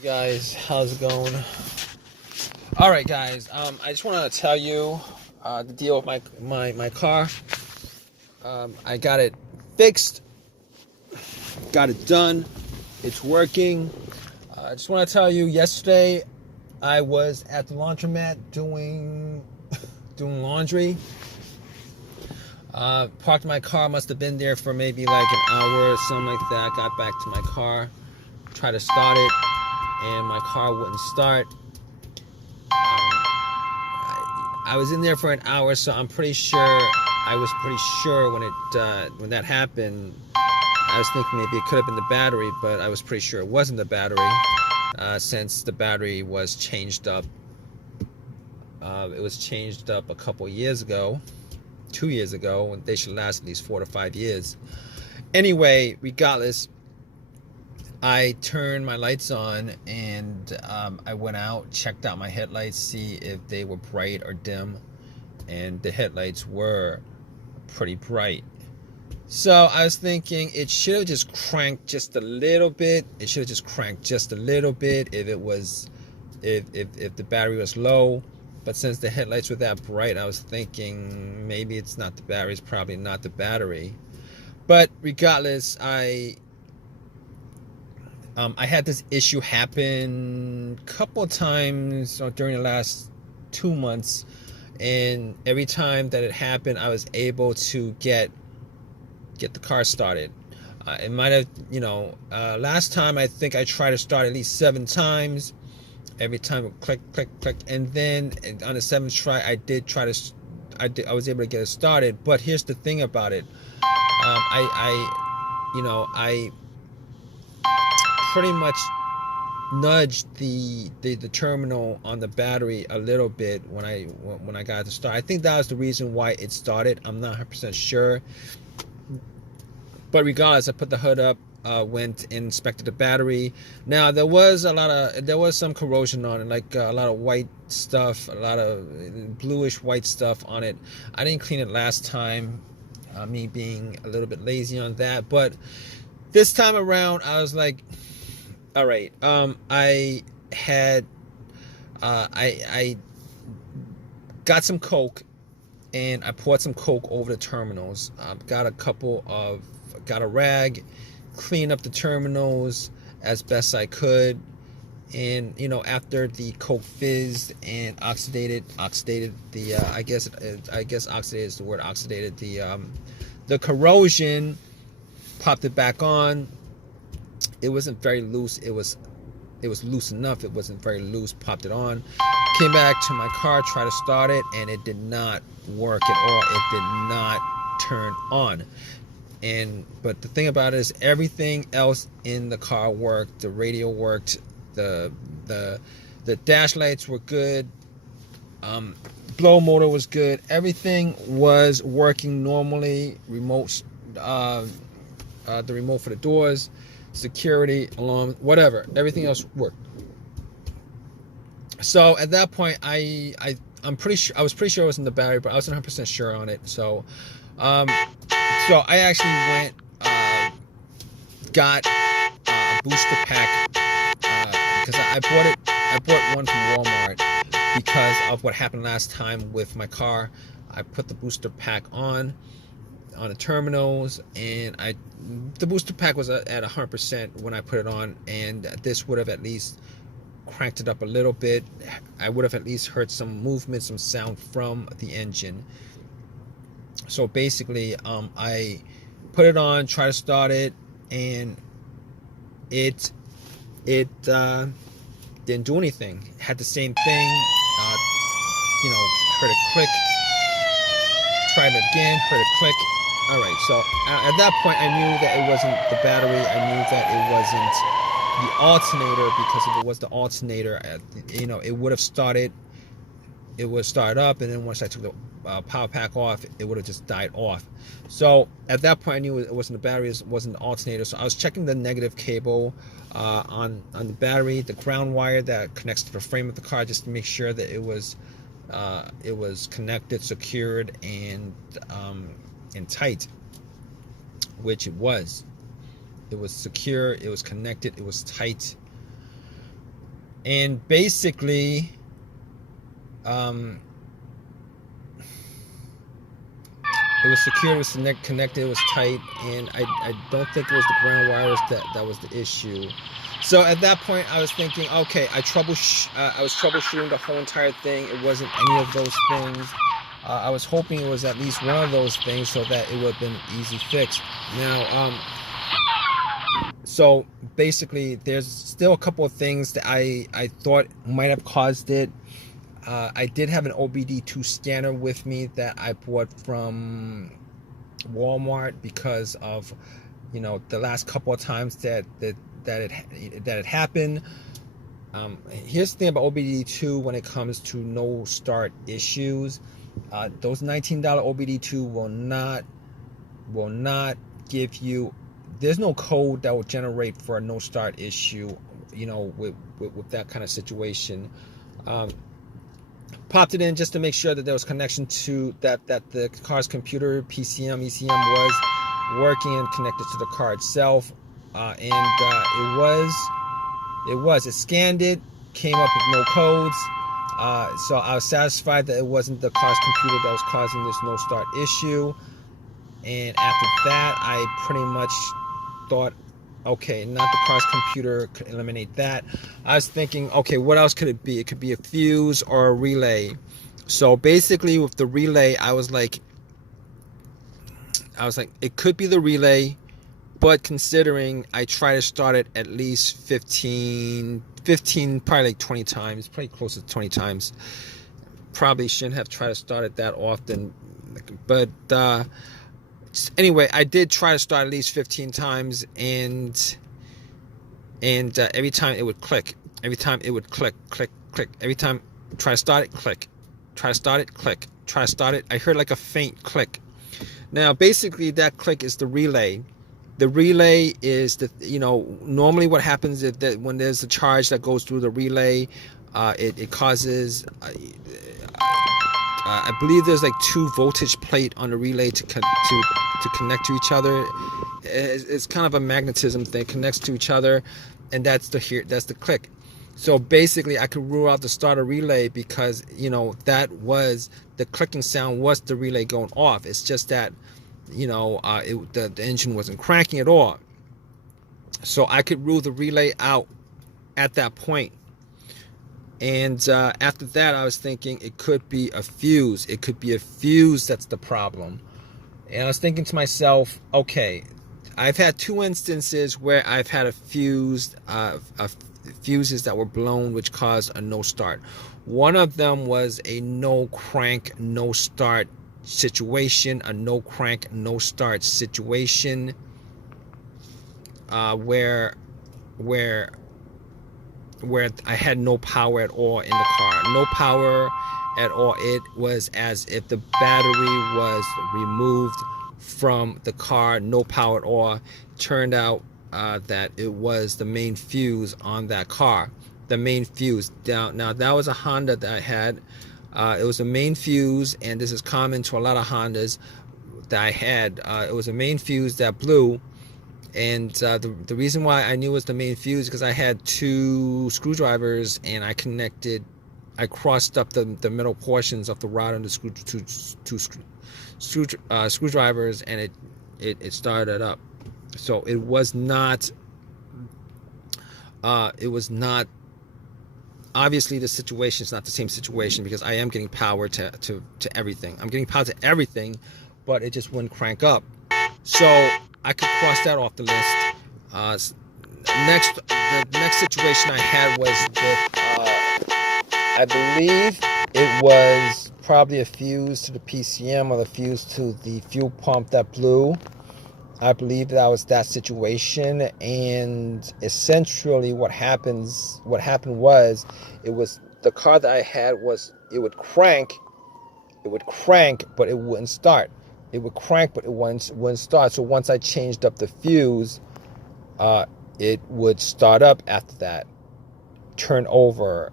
Hey guys, how's it going? All right, guys. I just want to tell you the deal with my car. I got it fixed, got it done. It's working. I just want to tell you. Yesterday, I was at the laundromat doing laundry. Parked my car. Must have been there for maybe like an hour or something like that. Got back to my car, tried to start it, and my car wouldn't start. I was in there for an hour, so I'm pretty sure. I was pretty sure when that happened. I was thinking maybe it could have been the battery, but I was pretty sure it wasn't the battery, since the battery was changed up. It was changed up a couple years ago, 2 years ago, and they should last at least 4 to 5 years. Anyway, regardless, I turned my lights on and I went out, checked out my headlights, see if they were bright or dim, and the headlights were pretty bright. So I was thinking it should have just cranked just a little bit. It should have just cranked just a little bit if the battery was low. But since the headlights were that bright, I was thinking maybe it's not the battery. It's probably not the battery. But regardless, I had this issue happen a couple of times during the last 2 months, and every time that it happened, I was able to get the car started. It might have, last time I think I tried to start at least 7 times. Every time it click, click, click, and then on the 7th try, I was able to get it started. But here's the thing about it. I pretty much nudged the terminal on the battery a little bit when I got it to start. I think that was the reason why it started. I'm not 100% sure. But regardless, I put the hood up, went and inspected the battery. Now there was some corrosion on it, like a lot of white stuff, a lot of bluish white stuff on it. I didn't clean it last time, me being a little bit lazy on that. But this time around, I was like, all right. I got some Coke, and I poured some Coke over the terminals. Got a rag, cleaned up the terminals as best I could, and after the Coke fizzed and oxidated the I guess oxidated is the word, oxidated the corrosion, popped it back on. It wasn't very loose. It was loose enough. It wasn't very loose. Popped it on. Came back to my car, tried to start it, and it did not work at all. It did not turn on. But the thing about it is everything else in the car worked. The radio worked. The dash lights were good. Blow motor was good. Everything was working normally. The remote for the doors, security, alarm, whatever. Everything else worked. So at that point, I was pretty sure it wasn't the battery, but I wasn't 100% sure on it. So I actually went, got a booster pack, because I bought one from Walmart because of what happened last time with my car. I put the booster pack on the terminals, and the booster pack was at 100% when I put it on, and this would have at least cranked it up a little bit. I would have at least heard some movement, some sound from the engine. So basically, I put it on, tried to start it, and it didn't do anything. It had the same thing. Heard a click. Tried it again, heard a click. All right, so at that point, I knew that it wasn't the battery. I knew that it wasn't the alternator, because if it was the alternator, it would have started. It would start up, and then once I took the power pack off, it would have just died off. So at that point, I knew it wasn't the battery, it wasn't the alternator. So I was checking the negative cable on the battery, the ground wire that connects to the frame of the car, just to make sure that it was connected, secured, and tight, which it was. It was secure, it was connected, it was tight. And basically, um, it was secure, it was connected, it was tight, and I don't think it was the ground wires that was the issue. So at that point, I was thinking, okay, I was troubleshooting the whole entire thing. It wasn't any of those things. I was hoping it was at least one of those things, so that it would have been an easy fix. Now, so basically, there's still a couple of things that I thought might have caused it. I did have an OBD2 scanner with me that I bought from Walmart because of, the last couple of times that it happened. Here's the thing about OBD2 when it comes to no start issues. Those $19 OBD2 will not give you. There's no code that will generate for a no start issue. With that kind of situation. Popped it in just to make sure that there was connection to that the car's computer, PCM, ECM was working and connected to the car itself, and it scanned it, came up with no codes, so I was satisfied that it wasn't the car's computer that was causing this no start issue. And after that, I pretty much thought, okay, not the car's computer, could eliminate that. I was thinking, okay, what else could it be? It could be a fuse or a relay. So basically with the relay, I was like, it could be the relay, but considering I try to start it at least 15, probably like 20 times, probably close to 20 times. Probably shouldn't have tried to start it that often, but anyway, I did try to start at least 15 times, and every time it would click. Every time it would click. Every time try to start it, click. Try to start it, click. Try to start it. I heard like a faint click. Now, basically, that click is the relay. The relay is normally what happens is that when there's a charge that goes through the relay, it causes. I believe there's like 2 voltage plate on the relay to connect to each other. It's kind of a magnetism thing, connects to each other, and that's the click. So basically, I could rule out the starter relay because that was the clicking sound was the relay going off. It's just that the engine wasn't cranking at all. So I could rule the relay out at that point. And after that, I was thinking it could be a fuse. It could be a fuse that's the problem. And I was thinking to myself, okay, I've had 2 instances where I've had a fuse, fuses that were blown, which caused a no start. One of them was a no crank, no start situation, a no crank, no start situation, where I had no power at all in the car. No power at all. It was as if the battery was removed from the car. No power at all. Turned out that it was the main fuse on that car. The main fuse. Now that was a Honda that I had. It was a main fuse, and this is common to a lot of Hondas that I had. It was a main fuse that blew. And the reason why I knew it was the main fuse is because I had 2 screwdrivers, and I crossed up the middle portions of the rod and the screwdrivers, and it started up. So it was not. Obviously, the situation is not the same situation because I am getting power to everything. I'm getting power to everything, but it just wouldn't crank up. So I could cross that off the list. The next situation I had was with, I believe it was probably a fuse to the PCM or the fuse to the fuel pump that blew. I believe that was that situation, and essentially what happened was, it was the car that I had it would crank, but it wouldn't start. It would crank, but it wouldn't start. So once I changed up the fuse, it would start up after that. Turn over,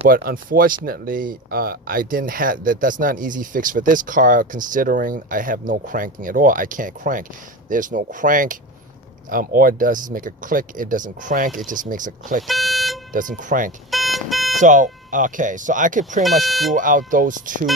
But unfortunately, I didn't have that. That's not an easy fix for this car, considering I have no cranking at all. I can't crank. There's no crank. All it does is make a click. It doesn't crank. It just makes a click. doesn't crank. So okay, so I could pretty much rule out those two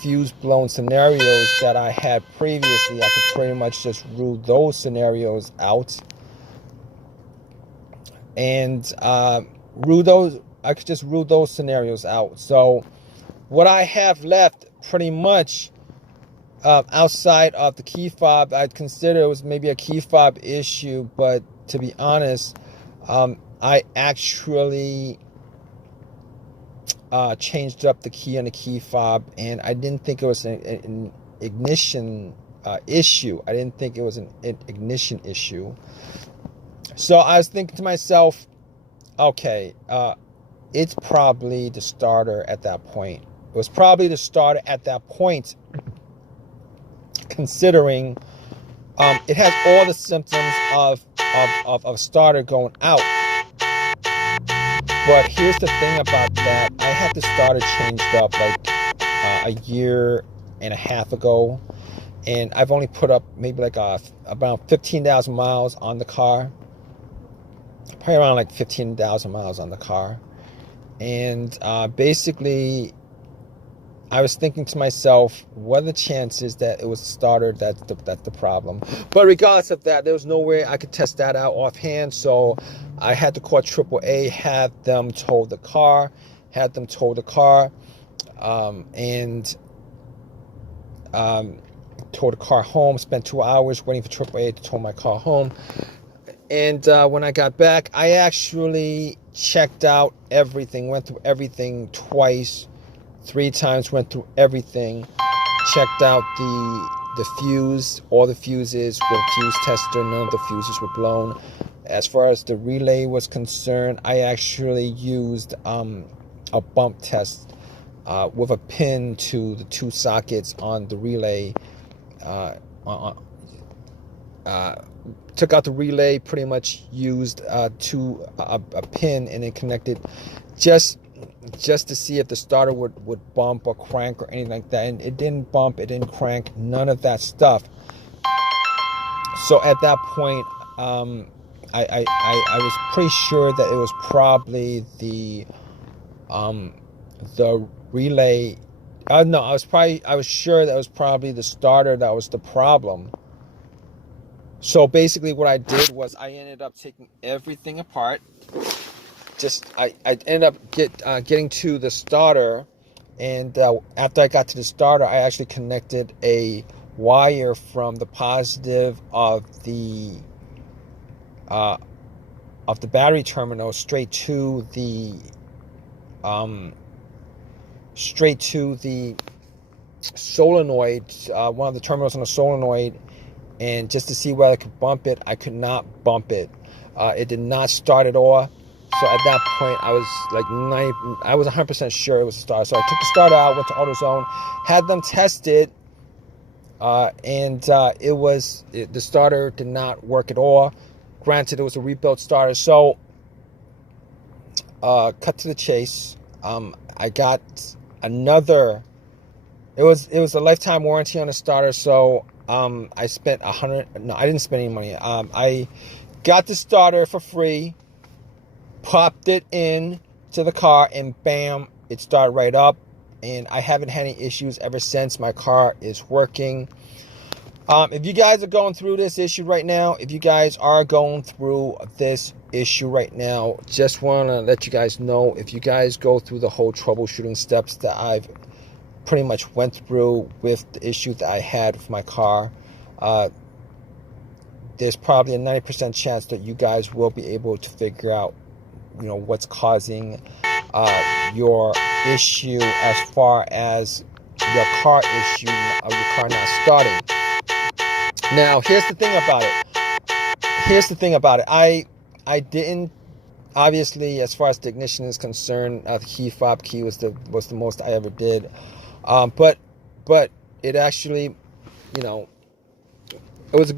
fuse blown scenarios that I had previously. I could pretty much just rule those scenarios out, and rule those. I could just rule those scenarios out. So what I have left, pretty much outside of the key fob, I'd consider it was maybe a key fob issue, but to be honest, I actually changed up the key on the key fob, and I didn't think it was an ignition issue. I didn't think it was an ignition issue. So I was thinking to myself, okay, it's probably the starter at that point. It was probably the starter at that point, considering it has all the symptoms of a starter going out. But here's the thing about that. I had the starter changed up like a year and a half ago, and I've only put up maybe like about 15,000 miles on the car. Probably around like 15,000 miles on the car. And basically, I was thinking to myself, what are the chances that it was the starter that's the problem? But regardless of that, there was no way I could test that out offhand. So I had to call AAA, had them tow the car, and tow the car home. Spent 2 hours waiting for AAA to tow my car home. And when I got back, I actually checked out everything, went through everything twice. 3 times, went through everything, checked out the fuse, all the fuses with a fuse tester, none of the fuses were blown. As far as the relay was concerned, I actually used a bump test with a pin to the 2 sockets on the relay. Took out the relay, pretty much used a pin, and then connected just to see if the starter would bump or crank or anything like that. And it didn't bump, it didn't crank, none of that stuff. So at that point, I was pretty sure that it was probably the relay. No, I was sure that it was probably the starter that was the problem. So basically what I did was I ended up taking everything apart. I ended up getting to the starter, and after I got to the starter, I actually connected a wire from the positive of the battery terminal straight to the solenoid, one of the terminals on the solenoid, and just to see whether I could bump it. I could not bump it. It did not start at all. So at that point, I was like 100% sure it was a starter. So I took the starter out, went to AutoZone, had them test it, and the starter did not work at all. Granted, it was a rebuilt starter. So, cut to the chase. I got another. It was a lifetime warranty on the starter. So I spent $100. No, I didn't spend any money. I got the starter for free. Popped it in to the car, and bam, it started right up, and I haven't had any issues ever since. My car is working. If you guys are going through this issue right now, just want to let you guys know, if you guys go through the whole troubleshooting steps that I've pretty much went through with the issue that I had with my car, there's probably a 90% chance that you guys will be able to figure out what's causing your issue as far as your car issue of your car not starting. Now, here's the thing about it. I didn't, obviously, as far as the ignition is concerned, the key fob key was the most I ever did. But it actually, it was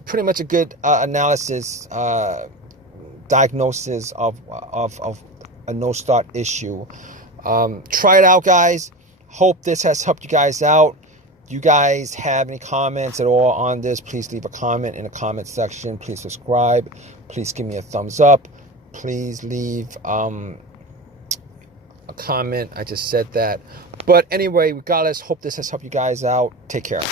pretty much a good analysis, diagnosis of a no start issue. Try it out, guys. Hope this has helped you guys out. You guys have any comments at all on this, please leave a comment in the comment section. Please subscribe. Please give me a thumbs up. please leave a comment. I just said that. But anyway, regardless, hope this has helped you guys out. Take care.